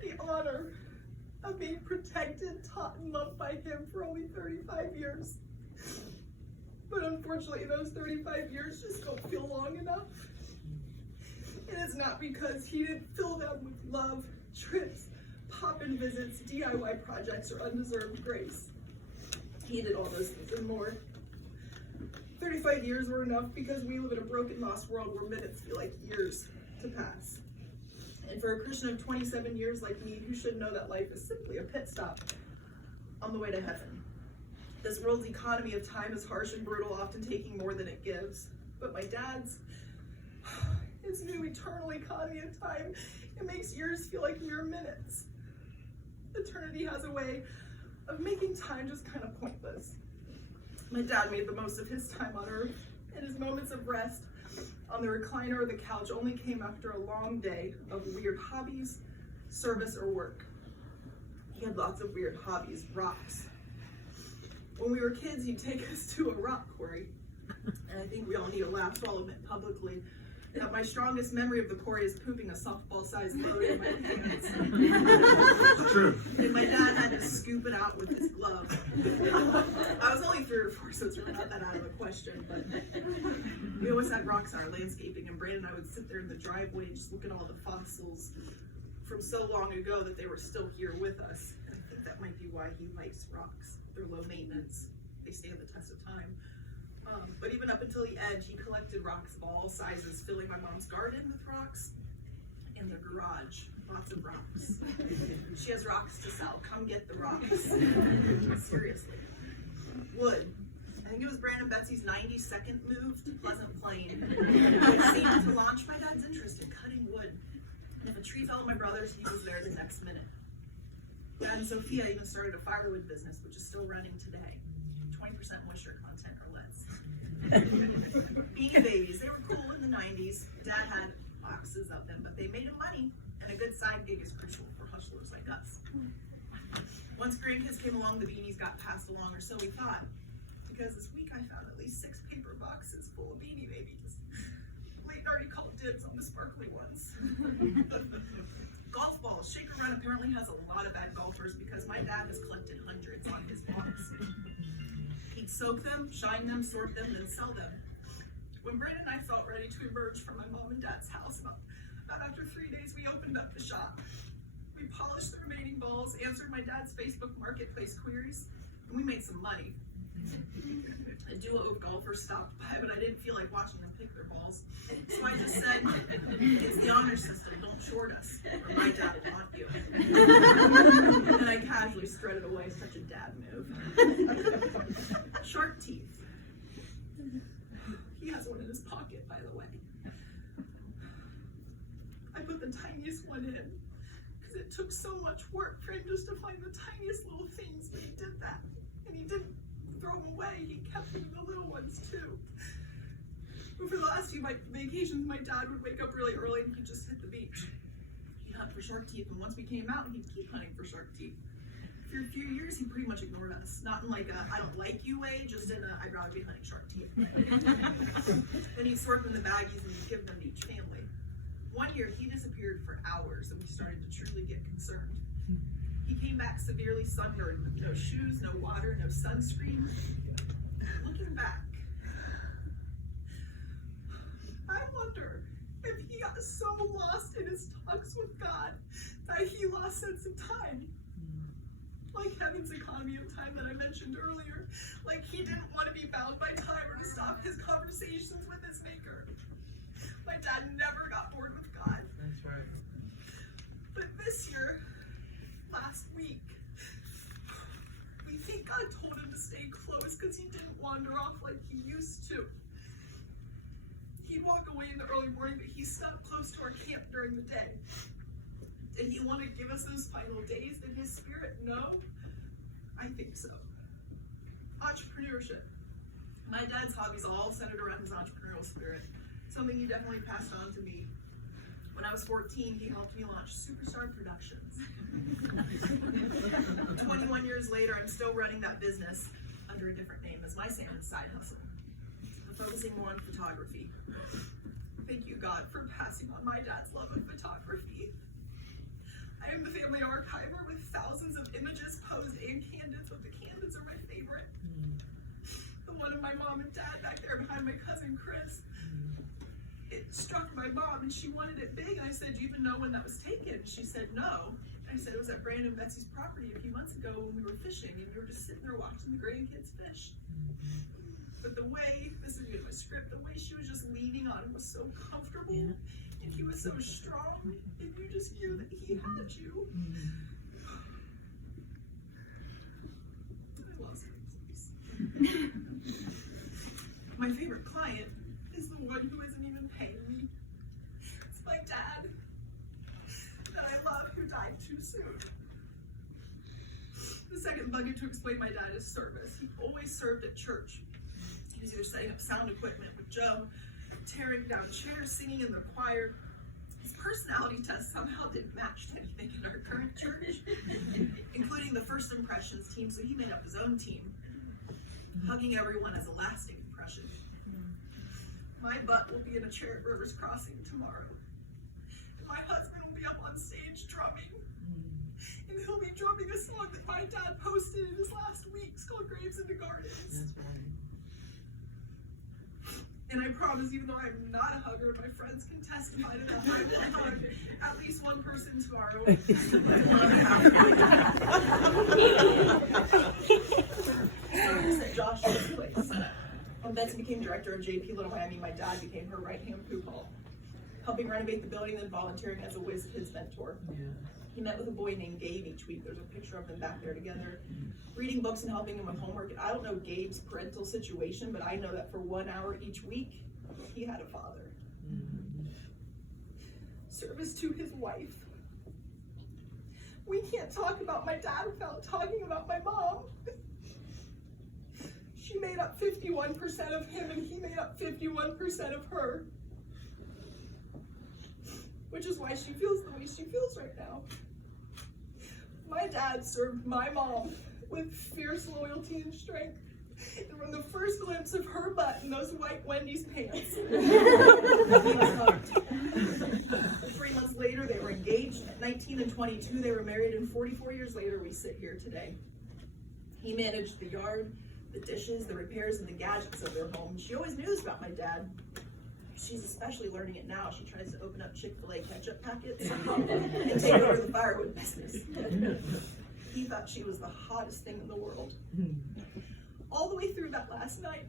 the honor of being protected, taught, and loved by him for only 35 years. But unfortunately, those 35 years just don't feel long enough. And it's not because he didn't fill them with love, trips, pop-in visits, DIY projects, or undeserved grace. He did all those things and more. 35 years were enough because we live in a broken, lost world where minutes feel like years to pass. And for a Christian of 27 years like me, who should know that life is simply a pit stop on the way to heaven. This world's economy of time is harsh and brutal, often taking more than it gives. But my dad's, his new eternal economy of time, it makes years feel like mere minutes. Eternity has a way of making time just kind of pointless. My dad made the most of his time on earth, and his moments of rest on the recliner or the couch only came after a long day of weird hobbies, service, or work. He had lots of weird hobbies, rocks. When we were kids, he'd take us to a rock quarry, and I think we all need a laugh, so I'll admit publicly that my strongest memory of the quarry is pooping a softball-sized load in my pants. It's true. And my dad had to scoop it out with his glove. I was only 3 or 4, so it's really not that out of the question, but we always had rocks on our landscaping, and Brandon and I would sit there in the driveway and just look at all the fossils from so long ago that they were still here with us. And I think that might be why he likes rocks. They're low maintenance. They stand the test of time. But even up until the end, he collected rocks of all sizes, filling my mom's garden with rocks and the garage, lots of rocks. She has rocks to sell. Come get the rocks. Seriously. Wood. I think it was Brandon Betsy's 92nd move to Pleasant Plain, which seemed to launch my dad's interest in cutting wood. And if a tree fell on my brother's, he was there the next minute. Dad and Sophia even started a firewood business, which is still running today. 20% moisture content or less. Beanie Babies, they were cool in the 90s. Dad had boxes of them, but they made him money, and a good side gig is crucial for hustlers like us. Once grandkids came along, the beanies got passed along, or so we thought, because this week I found at least 6 paper boxes full of Beanie Babies. Leighton already called dibs on the sparkly ones. Golf balls. Shaker Run apparently has a lot of bad golfers because my dad has collected hundreds on his box. He'd soak them, shine them, sort them, then sell them. When Brandon and I felt ready to emerge from my mom and dad's house, about after 3 days, we opened up the shop. We polished the remaining balls, answered my dad's Facebook Marketplace queries, and we made some money. A duo of golfers stopped by, but I didn't feel like watching them pick their balls. So I just said, it's the honor system, don't short us, or my dad will haunt you. And then I casually strutted away, such a dad move. Shark teeth. He has one in his pocket, by the way. I put the tiniest one in, because it took so much work for him just to find the tiniest little things, but he did that. And he didn't throw them away, he kept them, the little ones too. But for the last few vacations, my dad would wake up really early and he'd just hit the beach. He'd hunt for shark teeth, and once we came out, he'd keep hunting for shark teeth. For a few years, he pretty much ignored us. Not in like a, I don't like you way, just in a, I'd rather be hunting shark teeth. Then he'd sort them in the baggies and he'd give them to each family. One year, he disappeared for hours and we started to truly get concerned. He came back severely sunburned with no shoes, no water, no sunscreen. Looking back, I wonder if he got so lost in his talks with God that he lost sense of time. Like heaven's economy of time that I mentioned earlier. Like he didn't want to be bound by time or to stop his conversations with his maker. My dad never got bored with God. That's right. But this year, last week, we think God told him to stay close because he didn't wander off like he used to. He'd walk away in the early morning, but he stopped close to our camp during the day. Did he want to give us those final days in his spirit? No, I think so. Entrepreneurship. My dad's hobbies all centered around his entrepreneurial spirit, something he definitely passed on to me. When I was 14, he helped me launch Superstar Productions. 21 years later, I'm still running that business under a different name as my side hustle. I'm focusing more on photography. Thank you, God, for passing on my dad's love of photography. I am the family my archiver with thousands of images, posed, and candids, but the candids are my favorite. The one of my mom and dad back there behind my cousin Chris. It struck my mom and she wanted it big, and I said, "Do you even know when that was taken?" She said, "No." I said, "It was at Brandon and Betsy's property a few months ago when we were fishing, and we were just sitting there watching the grandkids fish." But the way, this is in my script, the way she was just leaning on him was so comfortable, and he was so strong, and you just knew that he had you. I lost my place. My favorite client is the one who isn't even paying me. It's my dad, that I love, who died too soon. The second bucket to explain my dad is service. He always served at church. He was either setting up sound equipment with Joe, tearing down chairs, singing in the choir. His personality test somehow didn't match anything in our current church, including the first impressions team, so he made up his own team, hugging everyone as a lasting impression. My butt will be in a chair at Rivers Crossing tomorrow. And my husband will be up on stage drumming. And he'll be drumming a song that my dad posted in his last weeks called Graves into Gardens. And I promise, even though I'm not a hugger, my friends can testify to that, I will hug at least one person tomorrow. Service at Joshua's place. When Betsy became director of JP Little Miami, my dad became her right-hand poop hall, helping renovate the building and volunteering as a whiz kids mentor. He met with a boy named Gabe each week. There's a picture of them back there together, reading books and helping him with homework. And I don't know Gabe's parental situation, but I know that for 1 hour each week, he had a father. Service to his wife. We can't talk about my dad without talking about my mom. She made up 51% of him, and he made up 51% of her. Which is why she feels the way she feels right now. My dad served my mom with fierce loyalty and strength. And from the first glimpse of her butt in those white Wendy's pants, he was hooked. 3 months later, they were engaged. At 19 and 22, they were married, and 44 years later, we sit here today. He managed the yard, the dishes, the repairs, and the gadgets of their home. She always knew this about my dad. She's especially learning it now. She tries to open up Chick-fil-A ketchup packets and take over the firewood business. He thought she was the hottest thing in the world. All the way through that last night,